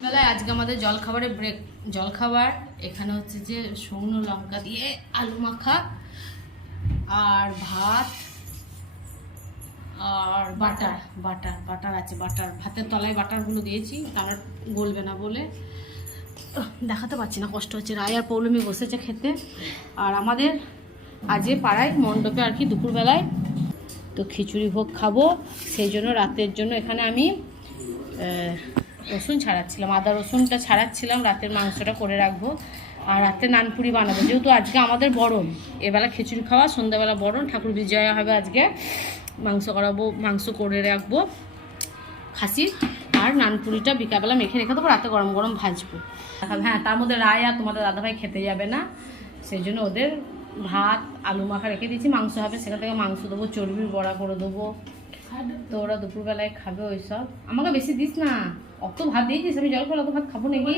বেলায় আজকে আমাদের জলখাবারে জলখাবার এখানে হচ্ছে যে শুকনো লঙ্কা দিয়ে আলু মাখা আর ভাত আর বাটার বাটার বাটার আছে। বাটার ভাতের তলায় বাটারগুলো দিয়েছি, তারা গলবে না বলে দেখাতে পাচ্ছি না, কষ্ট হচ্ছে। রায় আর পৌলমি বসেছে খেতে। আর আমাদের আজকে পাড়ায় মণ্ডপে আর কি দুপুরবেলায় তো খিচুড়ি ভোগ খাবো, সেই জন্য রাতের জন্য এখানে আমি রসুন ছাড়াচ্ছিলাম, আদা রসুনটা ছাড়াচ্ছিলাম, রাতের মাংসটা করে রাখবো। আর রাতে নানপুরি বানাবো, যেহেতু আজকে আমাদের বরণ, এবেলা খিচুড়ি খাওয়া, সন্ধ্যাবেলা বরণ, ঠাকুর বিজয়া হবে আজকে। মাংস করাবো, মাংস করে রাখবো খাসির, আর নানপুরিটা বিকালবেলা মেখে রেখে দেবো, রাতে গরম গরম ভাজবো। হ্যাঁ, তার মধ্যে রায় আর তোমাদের দাদাভাই খেতে যাবে না, সেই জন্য ওদের ভাত আলু মাখা রেখে দিয়েছি। মাংস হবে, সেখান থেকে মাংস দেবো, চর্বির বড়া করে দেবো, তো ওরা দুপুরবেলায় খাবে ওইসব। আমাকে বেশি দিস না, অত ভাত দিয়েছিস, আমি জল করে অত ভাত খাবো নাকি।